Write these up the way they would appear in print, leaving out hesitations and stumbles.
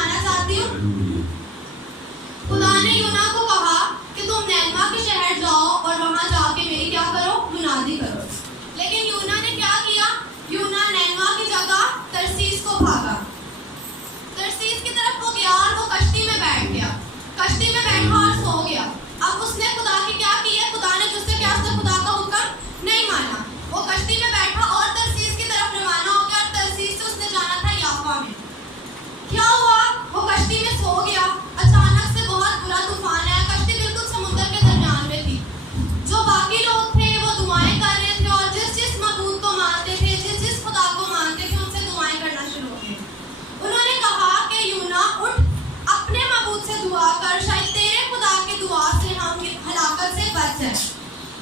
सुनाना चाहती हूँ। खुदा ने यूना को कहा कि तुम नैनवा के शहर जाओ और वहां जाके मेरी क्या करो, मुनादी करो। लेकिन यूना ने क्या किया? यूना नैनवा की जगह तरसीस को भागा। तरसीस की तरफ वो गया और वो कश्ती में बैठ गया। कश्ती में बैठा और सो गया। अब उसने खुदा की क्या की है? खुदा ने जिससे क्या, उसने खुदा का हुक्म नहीं माना। वो कश्ती में बैठा और तरसीस की तरफ रवाना हो गया और तरसीस से उसने जाना था याफा में। क्या हुआ? वो कश्ती में सो गया। अचानक से बहुत बुरा तूफान आया। कश्ती बिल्कुल समुद्र के दरमियान में थी। जो बाकी लोग थे वो दुआएं कर रहे थे और जिस मबूद को मानते थे, जिस खुदा को मानते थे, उनसे दुआएं करना शुरू हो गए। उन्होंने कहा कि यूना उठ, अपने मबूद से दुआ कर, शायद तेरे खुदा की दुआ से हम हलाकत से बच जाए।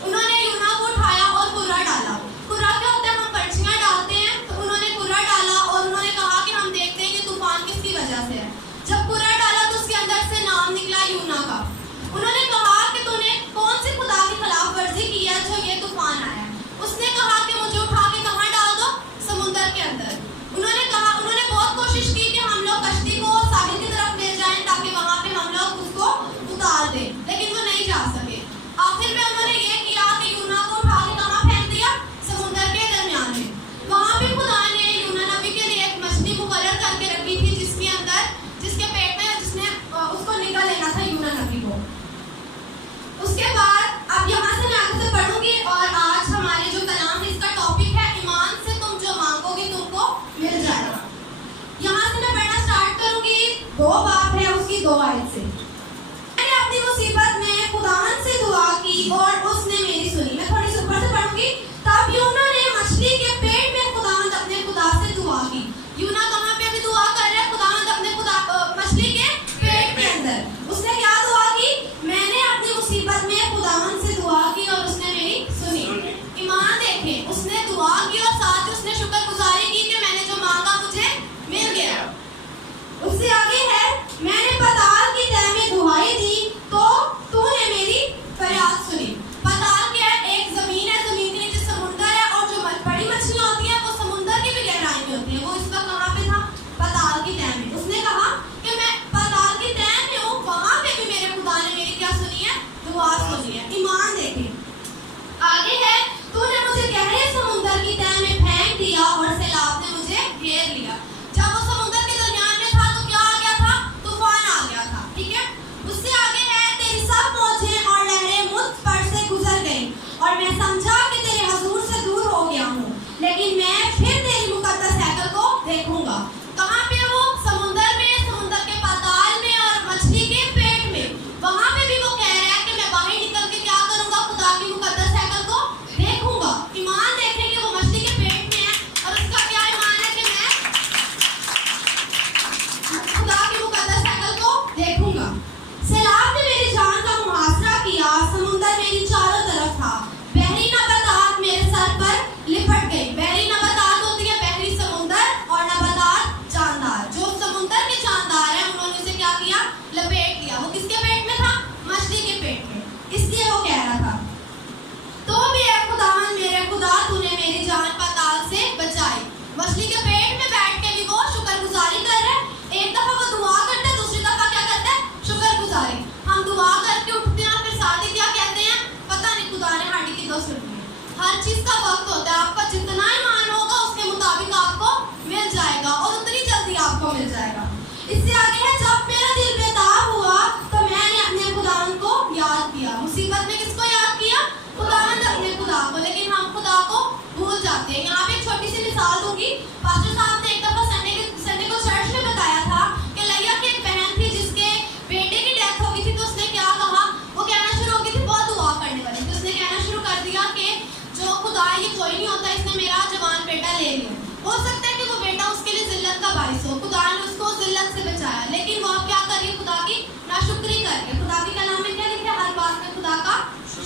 उन्होंने यूना को उठाया और कुर्रा डाला। कुर्रा क्या होता है? हम पर्चियां डालते हैं। तो उन्होंने कुर्रा डाला और उन्होंने कहा कि हम देखते हैं कि तूफान किसकी वजह से है। जब कुर्रा डाला तो उसके अंदर से नाम निकला यूना का। उन्होंने कहा कि तूने कौन सी खुदा की खिलाफ वर्जी की है जो ये तूफान आया है? उसने कहा कि मुझे उठा के कहाँ डाल दो? समुद्र के अंदर। उन्होंने बहुत कोशिश की कि हम लोग कश्ती को साहिल की तरफ ले जाएं ताकि वहां पे हम लोग उसको उतार दें, लेकिन वो नहीं जा सके। आखिर में उन्होंने ये किया कि यूना को उठा के कहाँ फेंक दिया? समुद्र के दरमियान में। वहां भी खुदा ने यूना नबी के लिए एक मछली मुकर्रर करके रखी थी जिसके पेट में जिसने उसको निगल लेना था यूना नबी को। उसके बाद अब यहाँ से मैं आगे से पढ़ूंगी और आज हमारे जो कलाम है इसका टॉपिक है ईमान से तुम जो मांगोगे तुमको मिल जाएगा। यहाँ से मैं पढ़ना स्टार्ट करूंगी। 2 बाब है उसकी 2 आयत से। मैंने अपनी मुसीबत में खुदावन से दुआ की और उसने मेरी सुनी। मैं थोड़ी सी ऊपर से पढ़ूंगी। तब यूना ने मछली के पेट में खुदावंद अपने खुदा से दुआ की। यूना कहाँ पे अभी दुआ कर रहा है? खुदावंद अपने खुदा मछली के पेट के अंदर। उसने क्या दुआ की? मैंने अपनी मुसीबत में खुदावंद से दुआ की और उसने मेरी सुनी। ईमान देखें, उसने दुआ की और साथ ही उसने शुक्रगुजारी की कि मैंने जो मांगा मुझे मिल गया। उससे आगे है, मैंने पताल की तह में दुहाई दी तो तूने मेरी फरियाद सुनी। पताल क्या है? एक जमीन है, जमीन के नीचे समुद्र है और जो बड़ी मछलियां होती हैं वो समुद्र की भी गहराई में होती हैं। वो इसका कहाँ पे था? पताल की तह में। उसने कहा कि मैं पताल की तह में हूँ, वहां पे भी मेरे खुदा ने मेरी क्या सुनी है? दुआ सुनी है। ईमान देखें। आगे है, तूने मुझे गहरे समुद्र की तह में फेंक दिया और सैलाब ने मुझे घेर लिया। जब वो समुद्र के दरमियान में था तो क्या आ गया था? तूफान आ गया था। ठीक है। उससे आगे है, तेरी सब मौजें और लहरें मुझ पर से गुजर गईं और मैं समझा कि तेरे हुजूर से दूर हो गया हूँ, लेकिन मैं फिर तेरी मुकद्दस हैकल को देखूंगा। कहाँ पे? वो समुद्र में, समुद्र के पाताल में और मछली के पेट में। वहां पे भी वो कह रहा है कि मैं बाहर निकल के क्या करूंगा? खुदा की मुकद्दस हैकल को देखूंगा। ईमान देखें कि वो मछली के पेट में है और उसका क्या ईमान है कि मैं खुदा की मुकद्दस हैकल को देखूंगा। सैलाब ने मेरी जान का मुहासरा किया, समुद्र मेरी चारों तरफ था, बहरी नबातात मेरे सर पर लिपट गई। बहरी नबातात होती है बहरी समुद्र और नबातात जानदार। जो समुद्र के जानदार हैं उन्होंने उसे क्या किया? लपेट लिया। वो किसके पेट में था? मछली के पेट में। इसलिए वो कह रहा था, तो भी ऐ खुदावन मेरे खुदा, तूने मेरी जान पाताल से बचाई। मछली के पेट में बैठ के भी वो शुक्रगुजारी कर रहा है। एक दफा वो दुआ करता है, दूसरी दफा क्या करता है? शुक्रगुजारी। हम दुआ करके उठते हैं फिर साथ ही क्या कहते हैं? पता नहीं खुदा ने हाड़ी की दो सुनी है। हर चीज का वक्त होता है। आपका जितना ईमान होगा उसके मुताबिक आपको मिल जाएगा और उतनी जल्दी आपको मिल जाएगा। इससे आगे है, जब मेरा दिल बेताब हुआ तो मैंने अपने खुदावन को याद किया। मुसीबत में किसको याद किया? खुदावन अपने खुदा को। लेकिन हम खुदा को भूल जाते हैं। यहाँ पे एक छोटी सी मिसाल दूंगी। पास्टर साहब ने एक दफा संडे को चर्च में बताया था कि लैया की एक बहन थी जिसके बेटे की डेथ हो गई थी। तो उसने क्या कहा? वो कहना शुरू हो गई थी, बहुत दुआ करने वाली थी। उसने कहना शुरू कर दिया कि जो खुदा, ये कोई नहीं होता, इसने मेरा जवान बेटा ले लिया। हो सकता है कि वो बेटा उसके लिए जिल्लत का बाइस हो। खुदा ने उसको जिल्लत से बचाया, लेकिन वो अब क्या कर रही है? खुदा की नाशुक्री कर रही है। खुदा की कलाम में क्या लिखा है? हर बात में खुदा का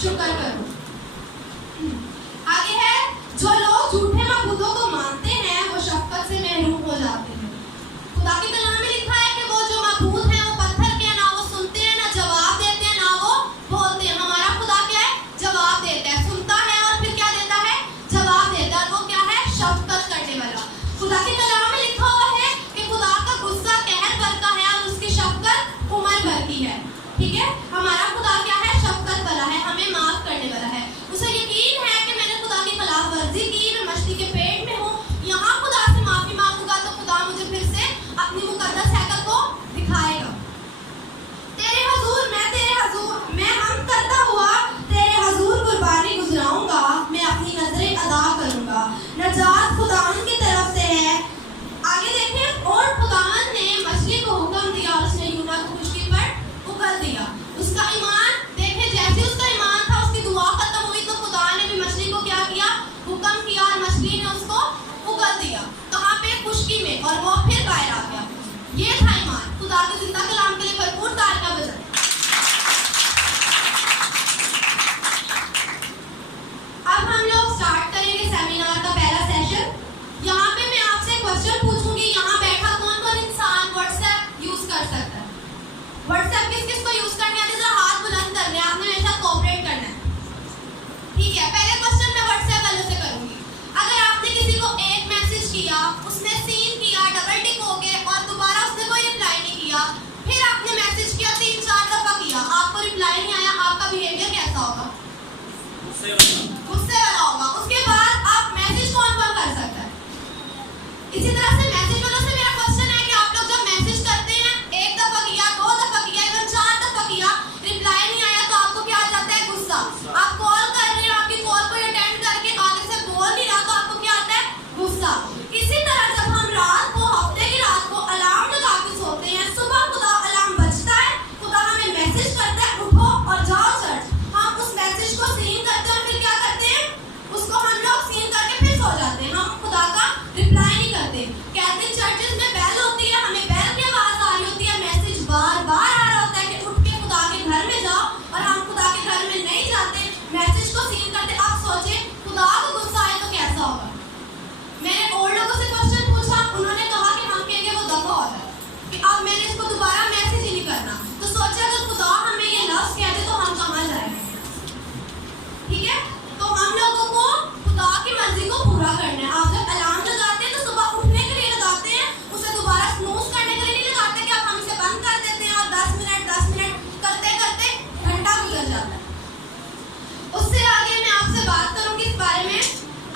शुक्र करो। आगे है, जो लोग झूठे मबूदों को मानते हैं वो शफकत से महरूम हो जाते हैं। खुदा की कलाम में लिखा है कि वो जो मबूद हैं वो पत्थर के, ना वो सुनते हैं, ना जवाब देते हैं, ना वो बोलते हैं। हमारा खुदा क्या है? जवाब देता है, सुनता है और फिर क्या देता है? जवाब देता है। और वो क्या है? शफकत करने वाला। खुदा की कलाम में लिखा हुआ है कि खुदा का गुस्सा कहर पर का है ठीक है, पहले क्वेश्चन मैं व्हाट्सएप वालों से करूंगी। अगर आपने किसी को एक मैसेज किया, उसने सीन किया, डबल टिक हो गए और दोबारा उसने कोई रिप्लाई नहीं किया, फिर आपने मैसेज किया 3-4 दफा किया, आपको रिप्लाई नहीं आया, आपका बिहेवियर कैसा होगा? गुस्से वाला होगा। उसके बाद आप मैसेज कौन कर सकता है? इसी तरह से मैसेज वालों से मेरा क्वेश्चन है कि आप लोग जब मैसेज करते हैं, 1 दफा किया, 2 दफा किया, इवन 4 दफा किया, रिप्लाई नहीं आया, तो आपको क्या आ जाता है? गुस्सा। आप कॉल कर रहे हैं, आपकी कॉल को अटेंड करके आगे से बोल नहीं रहा, तो आपको क्या आता है? गुस्सा। इसी तरह जब हम रात को, हफ्ते की रात को अलार्म लगा के सोते हैं, सुबह खुदा अलार्म बजता है, खुदा हमें मैसेज करता है उठो और जाओ चर्च। हम उस मैसेज को सीन करते हैं और फिर क्या करते हैं? उसको हम लोग सीन करके फिर सो जाते हैं, हम खुदा का रिप्लाई नहीं करते। कैथलिक चर्चेस में बेल होती है, हमें बेल की आवाज आ रही होती है, मैसेज बार बार आ रहा होता है कि उठ के खुदा के घर में जाओ, और हम खुदा के घर में नहीं जाते, मैसेज को सीन करते। आप सोचे खुदा को गुस्सा आए तो कैसा होगा? मैंने और लोगों से क्वेश्चन पूछा, उन्होंने कहा कि हम कहेंगे वो दफा होता है कि अब मैंने इसको दोबारा मैसेज ही नहीं करना। तो सोचा अगर खुदा हमें ये लफ्ज कहते तो हम कहाँ जाएंगे? ठीक है, तो हम लोगों को खुदा की मर्जी को पूरा करना है। आप जब अलार्म लगाते हैं तो सुबह उठने के लिए लगाते हैं, उसे दोबारा स्नूज करने के लिए नहीं लगाते कि अब हम इसे बंद कर देते हैं और 10 मिनट करते करते घंटा गुजर जाता है। उससे आगे मैं आपसे बात करूंगी इस बारे में।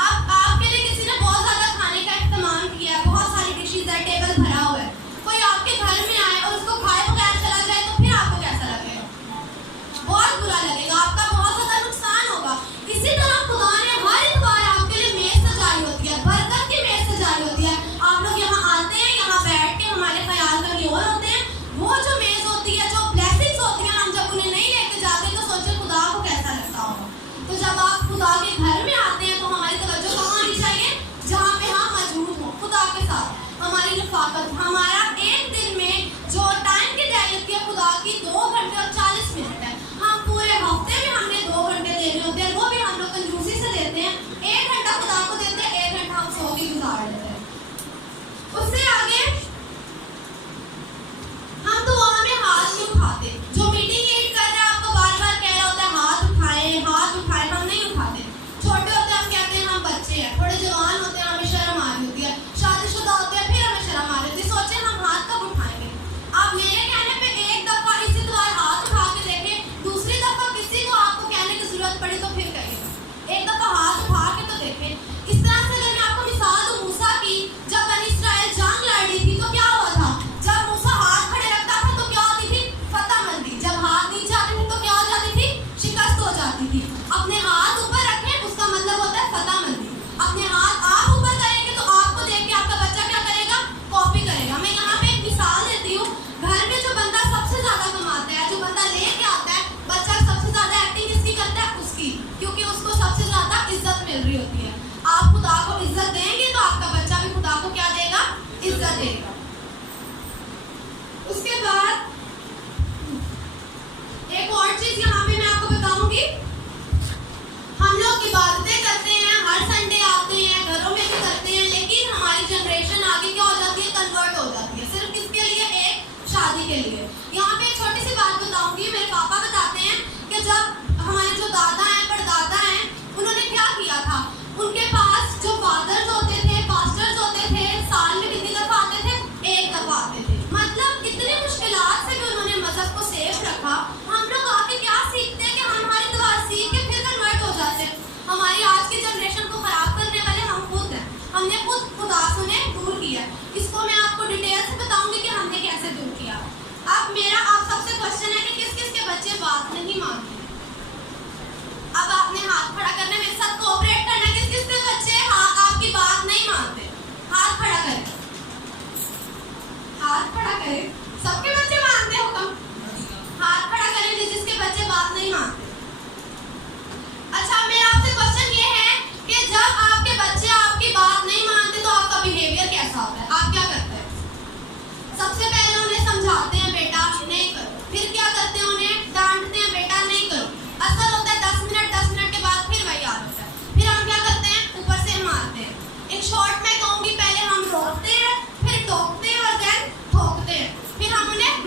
अब आपके लिए किसी ने बहुत ज्यादा खाने का इस्तेमाल किया है, बहुत सारी डिशेज है, टेबल भरा हुआ है, कोई आपके घर में आए और उसको खाए बगैर चला जाए, तो फिर आपको कैसा लगेगा? बहुत बुरा लगेगा, आपका बहुत ज्यादा नुकसान होगा। इसी तरह खुदा ने हर इतवार आपके लिए मेज सजाई होती है, बरकत की मेज सजाई होती है। आप लोग यहाँ आते हैं, यहाँ बैठ के हमारे ख्याल करने और होते हैं। वो जो मेज होती है, जो ब्लेसिंग्स होती हैं, हम जब उन्हें नहीं लेके जाते तो सोचे खुदा को कैसा लगता होगा। तो जब आप खुदा के घर में आते हैं तो हमारी तवज्जो कहाँ आनी चाहिए? जहाँ पे हम मजबूत हों खुदा के साथ, हमारी रफाकत। हमारा एक दिन में जो टाइम की दैनियत है खुदा की 2 घंटे और 40 मिनट है। हम पूरे हफ्ते में हमने 2 घंटे देने होते हैं, वो भी हम लोग कंजूसी से देते हैं। 1 घंटा खुदा को देते हैं, 1 घंटा हम सो के गुजार देते हैं। उससे आगे हम दुआ में हाथ नहीं उठाते। जो मीटिंग लीड कर रहा है आपको बार बार कह रहा होता है हाथ उठाएं, हम नहीं उठाते। छोटे होते हम कहते हैं हम बच्चे हैं, थोड़े जवान होते हैं हमें शर्म आ रही होती है, शादीशुदा होते हैं फिर हमें शर्म आ रही होती है, सोचे हम हाथ कब उठाएंगे। आप मेरे कहने पे एक दफा इसी तरह हाथ उठा के देखें, दूसरी दफा किसी को आपको कहने की जरूरत पड़ी तो फिर कहिएगा, एक दफा हाथ उठा के तो देखें। इस तरह से अगर मैं आपको मिसाल दूं मूसा की, जब बनी इस्राइल जंग लड़ रही थी तो क्या हुआ था? जब मूसा हाथ खड़े रखता था तो क्या होती थी? फतह मिलती। जब हाथ नीचे आते थे तो क्या हो जाती थी? शिकस्त हो जाती थी। अपने हाथ ऊपर रखें, उसका मतलब होता है फतह मिलती। अपने हाथ आप ऊपर करेंगे तो आपको देख के आपका बच्चा क्या करेगा? कॉपी करेगा। मैं यहाँ पे एक मिसाल देती हूँ। घर में जो बंदा सबसे ज्यादा कमाता है, जो बंदा लेके आता है, बच्चा सबसे ज्यादा एक्टिंग किसकी करता है? उसकी, क्योंकि उसको सबसे ज्यादा इज्जत मिल रही होती है। आप खुदा को इज्जत देंगे तो आपका बच्चा भी खुदा को क्या देगा? इज्जत देगा। उसके बाद एक और चीज यहाँ पे मैं आपको बताऊंगी। हम लोग इबादतें करते हैं, हर संडे आते हैं, घरों में भी करते हैं, लेकिन हमारी जनरेशन आगे क्या हो जाती है? कन्वर्ट हो जाती है। सिर्फ किसके लिए? एक शादी के लिए। यहाँ पे एक छोटी सी बात बताऊंगी। मेरे पापा बताते हैं कि जब हमारे जो दादा हैं, परदादा हैं, उन्होंने क्या किया था? उनके पास जो फादर्स होते थे, पास्टर्स होते थे, साल में कितनी दफा आते थे? 1 दफा आते थे। मतलब इतनी मुश्किलात से भी उन्होंने मजहब को सेफ रखा। हम लोग आके क्या सीखते हैं कि हम हमारी दुआ सीख के फिर कन्वर्ट हो जाते हैं। हमारी आज की जनरेशन को खराब करने वाले हम खुद हैं। हमने खुद खुदा से उन्हें दूर किया। इसको मैं आपको डिटेल से बताऊंगी कि हमने कैसे दूर किया। अब मेरा आप सबसे क्वेश्चन है कि किस किस के बच्चे बात नहीं मानते? अब आपने हाथ खड़ा करना, मेरे साथ कोऑपरेट करना। किस किस के बच्चे हाँ आपकी बात नहीं मानते? हाथ खड़ा करें, हाथ खड़ा करें। सबके बच्चे मानते हो कम? हाथ खड़ा करें जिसके बच्चे बात नहीं मानते। अच्छा, मेरा आपसे क्वेश्चन ये है कि जब आपके बच्चे आपकी बात नहीं मानते तो आपका बिहेवियर कैसा होता है? आप क्या करते हैं? सबसे पहले उन्हें समझाते हैं बेटा नहीं करो, फिर क्या करते हैं? उन्हें डांटते हैं बेटा नहीं करो। असर होता है 10 मिनट के बाद फिर वही हाल होता है। फिर हम क्या करते हैं? ऊपर से मारते हैं। एक शॉर्ट में कहूँगी, पहले हम रोकते हैं, फिर टोकते हैं और देन ठोकते हैं, फिर हम उन्हें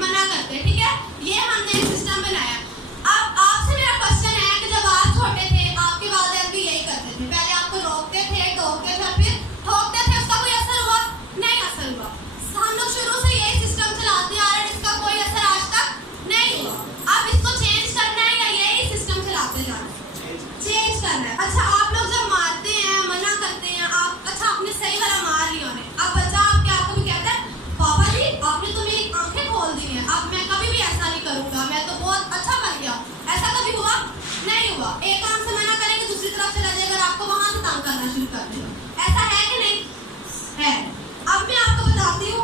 एक काम से मना करेंगे दूसरी तरफ चला जाएगा और आपको वहां से तंग करना शुरू कर देगा। ऐसा है कि नहीं है? अब मैं आपको बताती हूँ।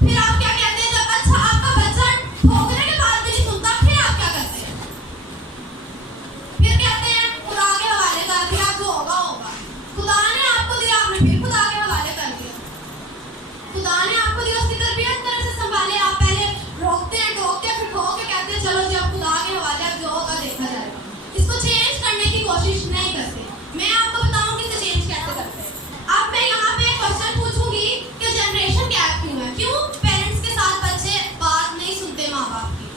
फिर आप क्या कहते हैं जब अच्छा आपका बच्चा ठोकने के बाद भी नहीं सुनता, फिर आप क्या करते हैं? फिर कहते हैं खुदा के हवाले कर दिया, जो होगा होगा। खुदा ने आपको दिया, आपने फिर खुदा के हवाले कर दिया। खुदा ने आपको दिया, उसकी तरबियत तरह से संभाले, आप पहले रोकते हैं टोकते हैं, फिर ठोक के कहते हैं चलो जी अब खुदा के हवाले, अब जो होगा देखा जाएगा। इसको चेंज करने की कोशिश नहीं करते। मैं आपको बताऊंगी इसे चेंज कैसे करते हैं। अब मैं यहाँ पे एक क्वेश्चन पूछूंगी कि जनरेशन गैप क्यों है, क्यों पेरेंट्स के साथ बच्चे बात नहीं सुनते माँ बाप की।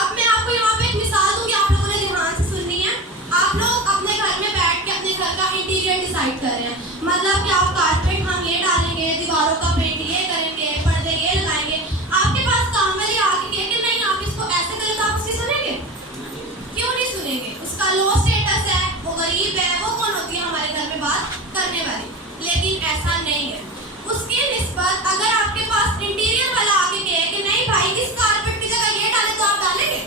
अब मैं आपको यहाँ पे एक मिसाल दूंगी, आप लोगों ने ध्यान से सुननी है। आप लोग अपने घर में बैठ के अपने घर का इंटीरियर डिसाइड कर रहे हैं, मतलब कि आप कारपेट हम ये डालेंगे, दीवारों का पेंट ये करेंगे, पर्दे ये लगाएंगे। आपके पास काम वाली आके कहे कि नहीं आप इसको ऐसे करें, तो आप उसकी सुनेंगे? क्यों नहीं सुनेंगे? उसका लो स्टेटस है, वो गरीब है, वो कौन होती है हमारे घर में बात करने वाली। लेकिन ऐसा नहीं है। उसकी निस्बत अगर आपके पास इंटीरियर वाला आके कहे कि नहीं भाई इस कारपेट की जगह ये डाले, तो आप डालेंगे?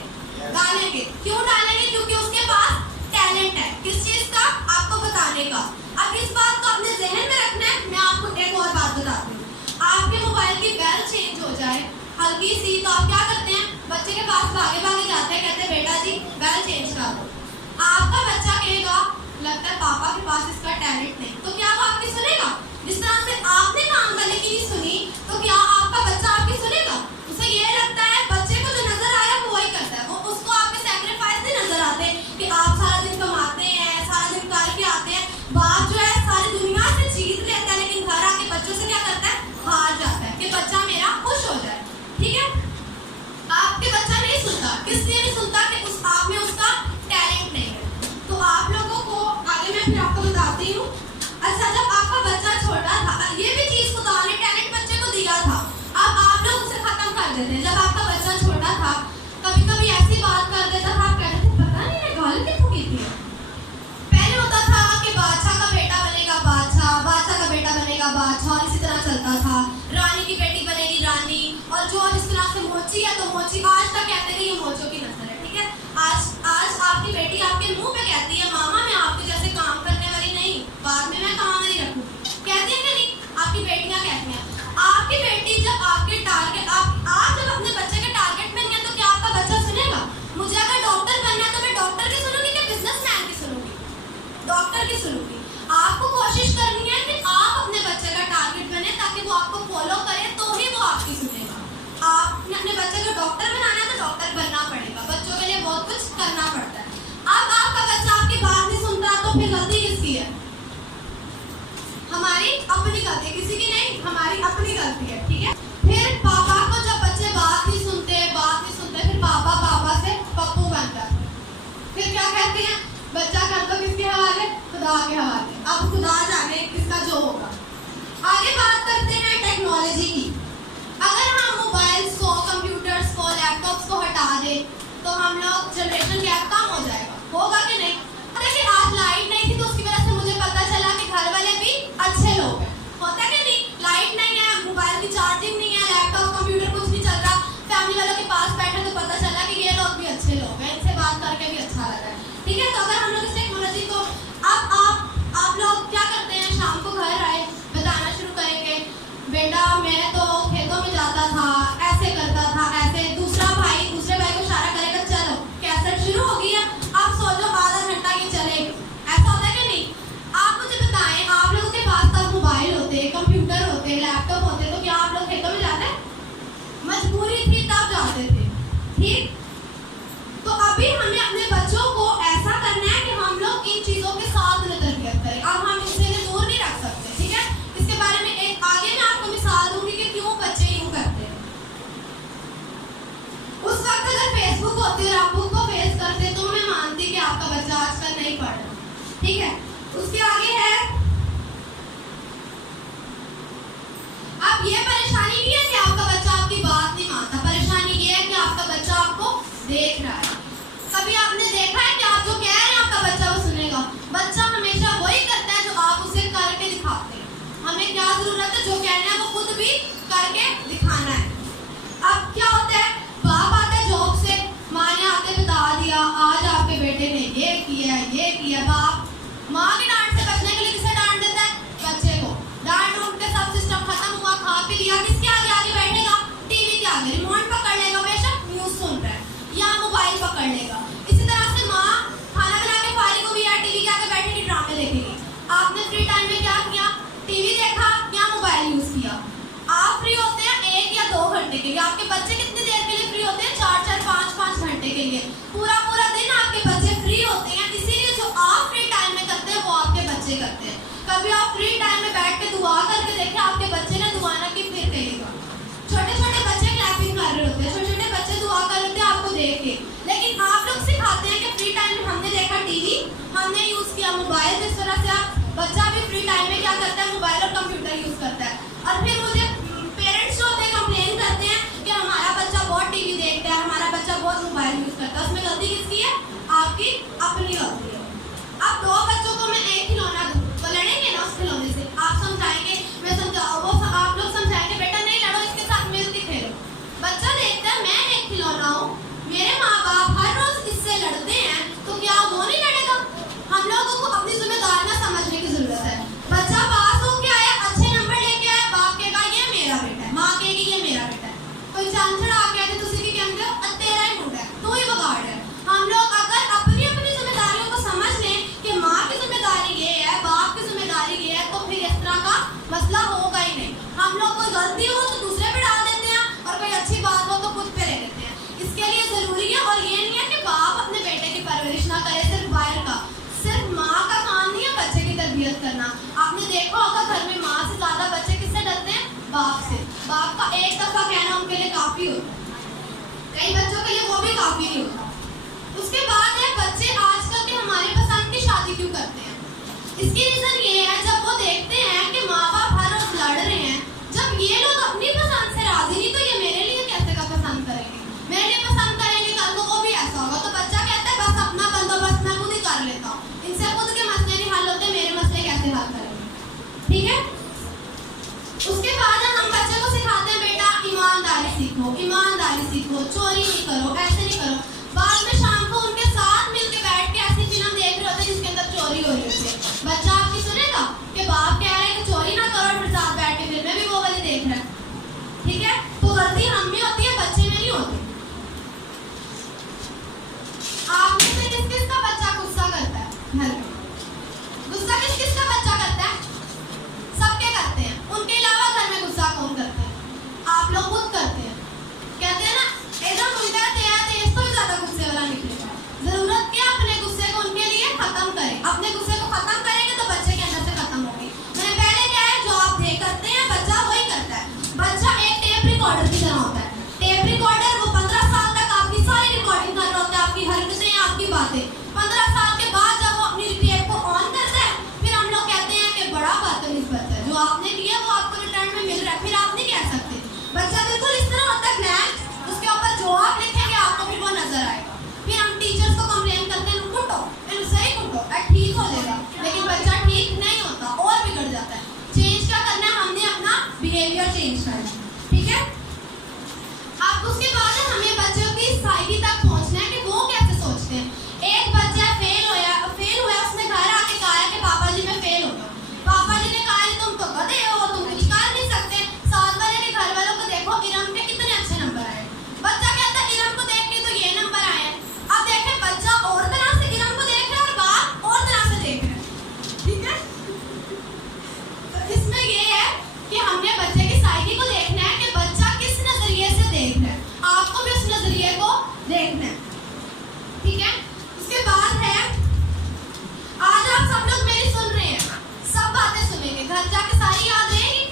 डालेंगे। क्यों डालेंगे? क्योंकि उसके पास टैलेंट है किस चीज का, आपको बताने का। अब इस बात को अपने जहन में रखना है। मैं आपको एक और बात बताती हूँ। आपके मोबाइल की बेल चेंज हो जाए हल्की सी, तो आप क्या करते हैं? बच्चे के पास भागे भागे जाते हैं, कहते हैं बेटा जी बेल चेंज कर दो। आपका बच्चा कहेगा लगता है पापा के पास इसका टैलेंट नहीं, तो क्या वो आपकी सुनेगा? जिस तरह से आपने काम वाले की नहीं सुनी, तो क्या आपका बच्चा आपकी सुनेगा? उसे ये लगता है बच्चे को जो नजर आया वो वही करता है, वो उसको आपके सैक्रिफाइस नहीं नजर आते कि आप सारा दिन कमाते हैं, सारा दिन करके आते हैं। बाप जो है सारी दुनिया से जीत लेता है, लेकिन घर आके बच्चों से क्या करता है? हार जाता है कि बच्चा मेरा खुश हो जाए। ठीक है, आपके बच्चा नहीं सुनता, किसलिए नहीं सुनता? कि उस आप में उसका टैलेंट नहीं है। तो आप लोगों को आगे मैं फिर आपको बताती हूँ। अच्छा जब आपका बच्चा छोटा था, ये भी चीज खुदा ने टैलेंट बच्चे को दिया था, अब आप लोग उसे खत्म कर देते हैं। जब आपका बच्चा छोटा था, कभी कभी ऐसी बात कर देता था, आप कहते थे पता नहीं ये गाली किसको की थी। पहले होता था कि बादशाह का बेटा बनेगा बादशाह, बादशाह का बेटा बनेगा बादशाह, और इसी तरह चलता था। रानी की बेटी बनेगी रानी, और जो जिस तरह से मोची है तो मोची। आज तक कहते हैं कि ये मोचों की नस्ल है। ठीक है, आज आपकी बेटी आपके मुंह पे कहती है मामा मैं आपके जैसे काम करने वाली नहीं, बाद में मैं काम नहीं रखूंगी। कहती है कि नहीं? आपकी बेटियां कहती हैं। आपकी बेटी जब आपके टारगेट आप जब अपने बच्चे के टारगेट में हैं, तो क्या आपका बच्चा सुनेगा? मुझे अगर डॉक्टर बनना है तो मैं डॉक्टर की सुनूंगी कि बिजनेसमैन की सुनूंगी? डॉक्टर की सुनूंगी। आपको कोशिश करनी है कि आप अपने बच्चे का टारगेट बने, ताकि वो आपको फॉलो करे, तो ही वो आपकी सुनेगा। आपने अपने बच्चे को डॉक्टर बनाना है तो डॉक्टर बनना पड़ेगा, बच्चों के लिए बहुत कुछ करना पड़ता है। अब आपका बच्चा आपकी बात नहीं सुनता, तो फिर गलती किसकी है? हमारी अपनी गलती, किसी की नहीं, हमारी अपनी गलती है। ठीक है, फिर पापा को जब बच्चे बात नहीं सुनते, फिर पापा से पप्पू बन जाते। फिर क्या कहते हैं? बच्चा कर दो किसके हवाले? खुदा के हवाले। अब खुदा जाने किसका जो होगा। आगे बात करते हैं टेक्नोलॉजी की। अगर हम मोबाइल्स को, कंप्यूटर्स को, लैपटॉप्स को हटा दें, तो हम लोग जनरेशन गैप कम हो जाएगा, होगा कि नहीं? देखिए आज लाइट नहीं थी, तो उसकी वजह से मुझे पता चला कि घर वाले भी अच्छे लोग हैं। होता है कि नहीं? लाइट नहीं है, मोबाइल की चार्जिंग नहीं है, लैपटॉप कंप्यूटर कुछ नहीं चल रहा, फैमिली वालों के पास बैठे तो पता चला कि ये लोग भी अच्छे लोग हैं, इनसे बात करके भी अच्छा लगा है। ठीक है, तो अगर हम लोग इस टेक्नोलॉजी को अब आप लोग क्या करते हैं? शाम को घर आए बताना शुरू करेंगे बेटा मैं तो खेतों में जाता था, ऐसे करता था, ऐसे। दूसरे भाई को इशारा करेगा चलो कैसेट शुरू हो गई है, आप सो जाओ, आधा घंटा ये चलेगी। ऐसा होता है कि नहीं? आप मुझे बताएं, आप लोगों के पास तब मोबाइल होते, कंप्यूटर होते, लैपटॉप होते, तो क्या आप लोग खेतों में जाते? मजबूरी थी तब जाते थे। ठीक, तो अभी हमें अपने बच्चों को ऐसा करना है कि हम लोग इन चीजों के साथ उन्हें तरबियत करें। अब हम इनसे दूर नहीं रख सकते। ठीक है, इसके बारे में एक आगे मैं आपको मिसाल दूंगी कि क्यों बच्चे यूं करते हैं। उस वक्त अगर फेसबुक होती और आप उसको फेस करते, तो मैं मानती कि आपका बच्चा आजकल नहीं पढ़ रहा। ठीक है, उसके आगे है अब ये परेशानी नहीं है कि आपका बच्चा आपकी बात नहीं मानता, परेशानी ये है कि आपका बच्चा आपको देख रहा है। कभी आपने देखा है कि आप जो कह रहे हैं आपका बच्चा वो सुनेगा? बच्चा हमेशा वही करता है जो आप उसे करके दिखाते हैं। हमें क्या जरूरत है? जो कहना है वो खुद भी करके दिखाना है। अब क्या होता है? बाप आता है जॉब से, माँ ने आके बता दिया, आज आपके बेटे ने ये किया। बाप माँ की डांट से बचने के लिए किसे डांट देता है? बच्चे को। डांट रूट के सब सिस्टम खत्म हुआ, खा पी लिया, किसके आगे आगे बैठेगा? टीवी के आगे। रिमोट पकड़ लेगा, बेशक न्यूज सुन रहा है, या मोबाइल पकड़ लेगा। इसी तरह से माँ खाना बना के फारिग हुई है, टीवी के आगे बैठेगी, ड्रामे देखेगी। आपने फ्री टाइम में क्या किया? टीवी देखा या मोबाइल यूज किया? आप फ्री होते हैं 1 या 2 घंटे के लिए। आपके बच्चे कितनी देर के लिए फ्री होते हैं? 4-4, 5-5 घंटे के लिए। पूरा दिन आपके बच्चे फ्री होते हैं। इसीलिए जो आप फ्री टाइम में करते हैं वो आपके बच्चे करते हैं। कभी आप फ्री टाइम में बैठ के दुआ करके देखें, आपके बच्चे ने दुआ ना की, फिर कहिएगा। छोटे बच्चे क्लैपिंग कर रहे होते हैं, छोटे बच्चे दुआ कर रहे होते हैं आपको देख के। लेकिन आप लोग सिखाते हैं कि फ्री टाइम में हमने देखा टीवी, हमने यूज किया मोबाइल। जिस तरह से आप बच्चा भी फ्री टाइम में क्या करता है? मोबाइल और कंप्यूटर यूज करता है। और फिर मुझे पेरेंट्स जो होते हैं कंप्लेन करते हैं कि हमारा बच्चा बहुत टीवी देखता है, हमारा बच्चा बहुत मोबाइल यूज करता है। उसमें गलती किसकी है? आपकी अपनी गलती है। अब 2 बच्चों को मैं एक खिलौना दूं तो लड़ेंगे ना उस खिलौने से? आप समझाएंगे, मैं समझाऊं, वो आप लोग समझाएंगे बेटा नहीं लड़ो, इसके साथ मिलकर खेलो। बच्चा देखता है मैं एक खिलौना हूँ, मेरे माँ बाप हर रोज इससे लड़ते हैं, तो क्या वो नहीं लड़ेगा? हम लोगों को अपनी जिम्मेदारियां समझने की जरूरत है। बच्चा पास हो के आया, अच्छे नंबर लेके आया, बाप कहेगा ये मेरा बेटा है, माँ कहेगी ये मेरा बेटा है। कोई चांचड़ आके आते तुसी की कहते हो तेरा ही मूड है, तू ही बिगाड़ है। हम लोग अगर अपनी जिम्मेदारियों को समझ लें कि माँ की जिम्मेदारी ये है, बाप की जिम्मेदारी ये है, तो फिर इस तरह का मसला होगा ही नहीं। हम लोग कोई गलती हो तो दूसरे पे डाल देते हैं, और कोई अच्छी बात हो तो खुद पे ले लेते हैं। इसके लिए जरूरी है, और ये नहीं है कि बाप अपने बेटे की परवरिश ना करे सिर्फ बाहर का। सिर्फ माँ का काम नहीं है बच्चे की तरबियत करना। आपने देखा होगा घर में माँ से ज्यादा बच्चे किससे डरते हैं? बाप से। बाप का एक दफा कहना उनके लिए काफी होता है, कई बच्चों के लिए वो भी काफी नहीं होता। उसके बाद है बच्चे आजकल के हमारे पसंद की शादी क्यों करते हैं? इसकी रीजन ये है, जब वो देखते हैं कि माँ बाप हर रोज लड़ रहे हैं, जब ये लोग अपनी पसंद से राजी नहीं तो ये मेरे लिए कैसे का पसंद करेंगे? मेरे लिए पसंद करेंगे, कल को वो भी ऐसा होगा। तो बच्चा कहता है बस अपना बंदोबस्त मैं खुद ही कर लेता हूँ, इनसे खुद के मसले नहीं हल होते, मेरे मसले कैसे हल करेंगे? ठीक है। उसके बाद हम बच्चे को सिखाते हैं बेटा ईमानदारी सीखो, चोरी नहीं करो, ऐसे नहीं करो। बाद में शाम को उनके साथ मिलके बैठ के ऐसी फिल्म देख रहे होते हैं जिसके अंदर चोरी हो रही होती है। बच्चा आपकी सुनेगा कि बाप कह रहे हैं कि चोरी ना करो, फिर साथ बैठ के फिल्में भी वो वाली देख रहे हैं। ठीक है, तो गलती हम में होती है, बच्चे में नहीं होती। आप में से किस किस का बच्चा गुस्सा करता है? घर में गुस्सा किस किस का बच्चा करता है? सबके करते हैं। उनके अलावा घर में गुस्सा कौन करता है? आप लोग खुद करते हैं। कहते हैं ना एकदम उल्टा तेज तो ज्यादा गुस्से वाला निकलेगा। जरूरत क्या अपने गुस्से को उनके लिए खत्म करें। अपने गुस्से को खत्म करेंगे तो बच्चे के अंदर से खत्म होगी। मैंने पहले क्या है, जो आप करते हैं बच्चा वही करता है। बच्चा एक टेप रिकॉर्डर की तरह होता है। टेप रिकॉर्डर वो 15 साल तक आपकी सारी रिकॉर्डिंग कर रहा होता है, आपकी हरकतें, आपकी बातें। 15 साल के बाद जब वो अपनी टेप को ऑन करता है, फिर हम लोग कहते हैं कि बड़ा बदतमीज बच्चा है, जो आपने किया वो आपको रिटर्न में मिल रहा है, फिर आप नहीं कह सकते। बच्चा बिल्कुल इस तरह होता है ब्लैंक, उसके ऊपर जो आप लिखेंगे आपको फिर वो नजर आएगा। फिर हम टीचर्स को कंप्लेन करते हैं कुटो, सही कुटो, ठीक हो जाएगा। लेकिन बच्चा ठीक नहीं होता और बिगड़ जाता है। चेंज क्या करना है? हमने अपना बिहेवियर चेंज करना है। ठीक है। अब उसके बाद हमें बच्चों की साइकी तक पहुंचना है कि वो कैसे सोचते हैं। एक बच्चा फेल हुआ, उसने घर आके कहा कि पापा जी मैं फेल हो गया। पापा जी ने कहा तुम तो गधे हो, तुम कुछ कर नहीं सकते। साथ वाले के घर वालों को देखो इरम के कितने अच्छे नंबर आए। बच्चा कहता है इरम को देख के तो ये नंबर आए। अब देखें बच्चा और तरह से इरम को देख रहा है और बाप और तरह से देख रहा है। ठीक है। तो इसमें ये है कि हमने बच्चे की साइकी को देखना है कि बच्चा किस नजरिए से देख रहा है। आपको भी उस नजरिए को देखना है। ठीक है। उसके बाद है, आज आप सब लोग मेरी सुन रहे हैं, सब बातें सुनेंगे, घर जाके सारी याद रहेगी?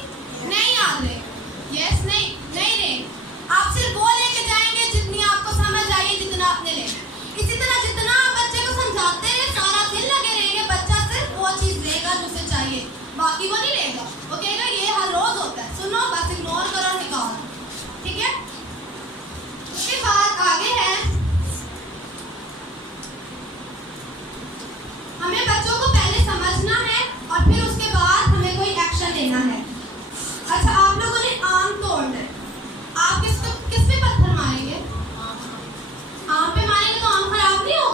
नहीं याद रहेगी। यस नहीं रहेगी। आप सिर्फ वो लेके जाएंगे जितनी आपको समझ आइए, जितना आपने लेना है। इसी तरह जितना आप बच्चे को समझाते रहे, सारा दिन लगे रहेंगे, बच्चा सिर्फ वो चीज लेगा जो उसे चाहिए, बाकी वो नहीं लेगा। वो कहेगा ये हर रोज होता है, सुनो बस इग्नोर करो, निकालो। ठीक है। उसके बाद आगे है, हमें बच्चों को पहले समझना है और फिर उसके बाद हमें कोई एक्शन लेना है। अच्छा, आप लोगों ने आम तोड़ना है, आप किस पे पत्थर मारेंगे? आम पे मारेंगे तो आम खराब नहीं होगा।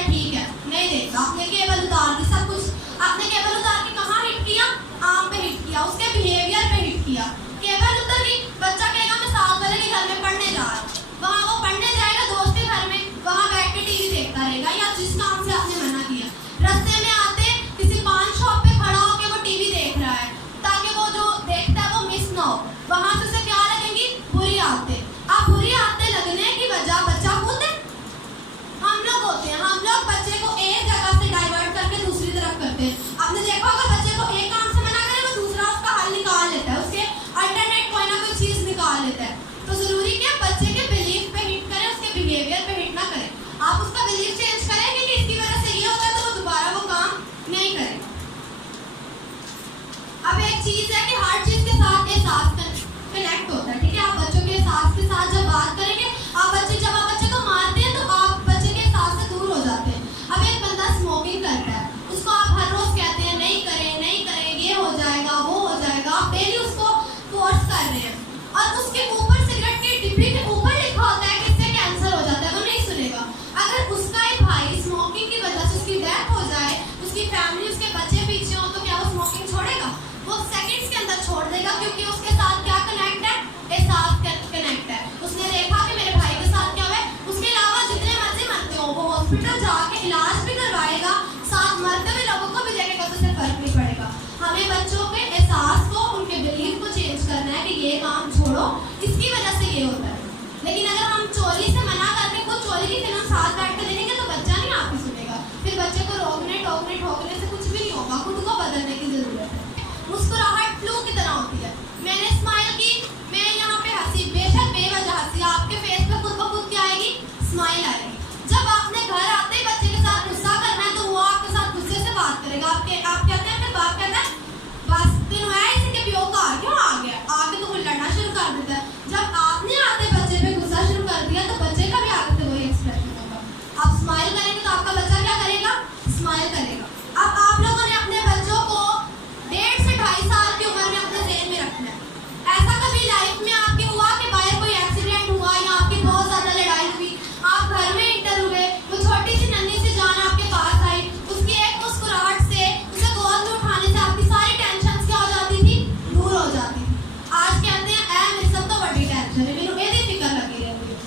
है ठीक है, नहीं देखा। आपने केबल उतार दी सब कुछ, आपने केबल उतार के कहाँ हिट किया? आम पे हिट किया, उसके बिहेवियर पे हिट किया। केबल उतर गई, बच्चा कहेगा मैं साथ वाले के घर में पढ़ने जा रहा हूँ, वहाँ वो पढ़ने जाएगा दोस्त के घर में, वहाँ बैठ के टीवी देखता रहेगा या जिस काम से आपने मना किया। रास्ते में आते किसी पान शॉप पे खड़ा होकर वो टीवी देख रहा है ताकि वो जो देखता है वो मिस ना हो, वहाँ से उसे क्या लगेंगी? बुरी आदतें। अब बुरी आदतें लगने की वजह बच्चा खुद है, हम लोग होते हैं। हम लोग बच्चे को एक जगह से डाइवर्ट करके दूसरी तरफ करते हैं। आपने देखा होगा बच्चे को एक काम से मना करें वो दूसरा उसका हल निकाल लेता है, उसके अल्टरनेट कोई ना कोई चीज निकाल लेता है। तो जरूरी क्या बच्चे के बिलीफ पे हिट करें, उसके बिहेवियर पे हिट ना करें। आप उसका बिलीफ चेंज करेंगे कि इसकी वजह से ये होता है तो वो दोबारा वो काम नहीं करेगा। अब एक चीज है कि हर चीज के साथ एहसास कनेक्ट होता है, ठीक है? आप बच्चों के एहसास के साथ जब बात करेंगे, आप बच्चे को मारते हैं तो आप बच्चे के एहसास से दूर हो जाते हैं। अब एक बंदा स्मोकिंग करता है, उसको आप हर रोज कहते हैं नहीं करें नहीं करें, ये हो जाएगा वो हो जाएगा, आप डेली उसको फोर्स कर रहे हैं और उसके ऊपर सिगरेट की डिब्बी के ऊपर लिखा होता है कि इससे कैंसर हो जाता है, वो नहीं सुनेगा। अगर उसका ही भाई स्मोकिंग की वजह से उसकी डेथ हो जाए, उसकी फैमिली उसके बच्चे पीछे हो, तो क्या वो स्मोकिंग छोड़ेगा? वो सेकंड्स के अंदर छोड़ देगा, क्योंकि उसके साथ क्या कनेक्ट है? एहसास कनेक्ट है। उसने देखा कि मेरे भाई के साथ क्या हुआ है। उसके अलावा जितने मर्जी मरते हो वो हॉस्पिटल जाके इलाज भी करवाएगा, साथ मरते हुए लोगों को भी देखेगा तो उससे फर्क नहीं पड़ेगा। हमें बच्चों के एहसास को, उनके बिलीफ को चेंज करना है कि ये काम छोड़ो, इसकी वजह से ये होता है। लेकिन अगर हम चोरी से मना करके खुद चोरी की फिल्म साथ बैठ कर देखेंगे तो बच्चा नहीं आपकी सुनेगा। फिर बच्चे को रोकने टोकने ठोकने से कुछ भी नहीं होगा, खुद को बदलने की जरूरत है। मुस्कुराहट फ्लू की तरह होती है। मैंने स्माइल की, मैं यहाँ पे हंसी, बेशक बेवजह हंसी, आपके फेस पे खुद ब खुद क्या आएगी? स्माइल आएगी। जब आपने घर आते ही बच्चे के साथ गुस्सा करना है तो वो आपके साथ गुस्से से बात करेगा। आप कहते हैं, फिर बाप कहता है बस दिन है इसी के पियो का क्यों आ गया, आगे तो वो लड़ना शुरू कर देता है। जब आपने आते बच्चे पे गुस्सा शुरू कर दिया तो बच्चे का भी आगे से वही एक्सप्रेशन होगा। आप स्माइल करेंगे तो आपका बच्चा क्या करेगा? स्माइल करेगा। अब आप लोगों ने अपने बच्चों को 1.5 से 2.5 साल की उम्र में अपने ज़हन में रखना है। ऐसा कभी लाइफ में आपके हुआ कि बाहर कोई एक्सीडेंट हुआ या आपकी बहुत ज़्यादा लड़ाई हुई, आप घर में इंटर हुए, वो छोटी सी नन्ही सी जान आपके पास आई, उसकी एक मुस्कुराहट से, उसे गोद में उठाने से आपकी सारी टेंशन क्या हो जाती थी? दूर हो जाती थी। आज कहते हैं मेरी सब तो बड़ी टेंशन है, मेरे ये फिक्र लगी रहती है।